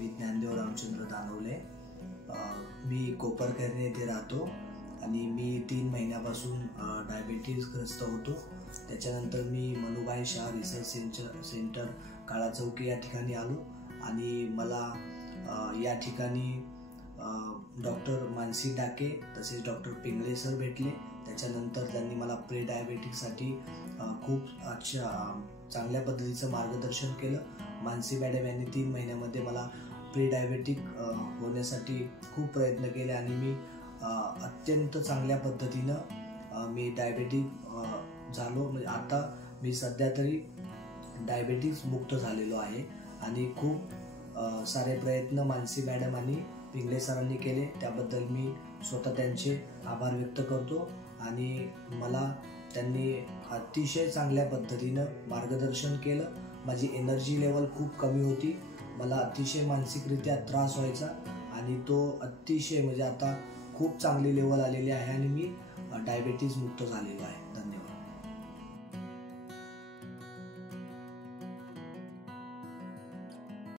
मी ज्ञानदेव रामचंद्र दानवले. मी कोपरखैरणे येथे राहतो आणि मी 3 महिन्यापासून डायबिटीजग्रस्त होतो. त्याच्यानंतर मी मनुभाई शाह रिसर्च सेंटर काळा चौकी या ठिकाणी आलो आणि मला या ठिकाणी डॉक्टर मानसी डाके तसेच डॉक्टर पिंगळे सर भेटले. त्याच्यानंतर त्यांनी मला प्री डायबेटिकसाठी खूप चांगल्या पद्धतीचं मार्गदर्शन केलं. मानसी मॅडम यांनी 3 महिन्यामध्ये मला प्री डायबेटिक होण्यासाठी खूप प्रयत्न केले आणि मी अत्यंत चांगल्या पद्धतीनं मी डायबेटिक झालो. म्हणजे आता मी सध्या तरी डायबेटिक्स मुक्त झालेलो आहे आणि खूप सारे प्रयत्न मानसी मॅडम आणि पिंगळे सरांनी केले. त्याबद्दल मी स्वतः त्यांचे आभार व्यक्त करतो आणि मला त्यांनी अतिशय चांगल्या पद्धतीनं मार्गदर्शन केलं. माझी एनर्जी लेवल खूप कमी होती, मला अतिशय मानसिकरित्या त्रास व्हायचा आणि तो अतिशय म्हणजे आता खूप चांगली लेवल आलेली आहे आणि मी डायबिटीज मुक्त झालेलो आहे.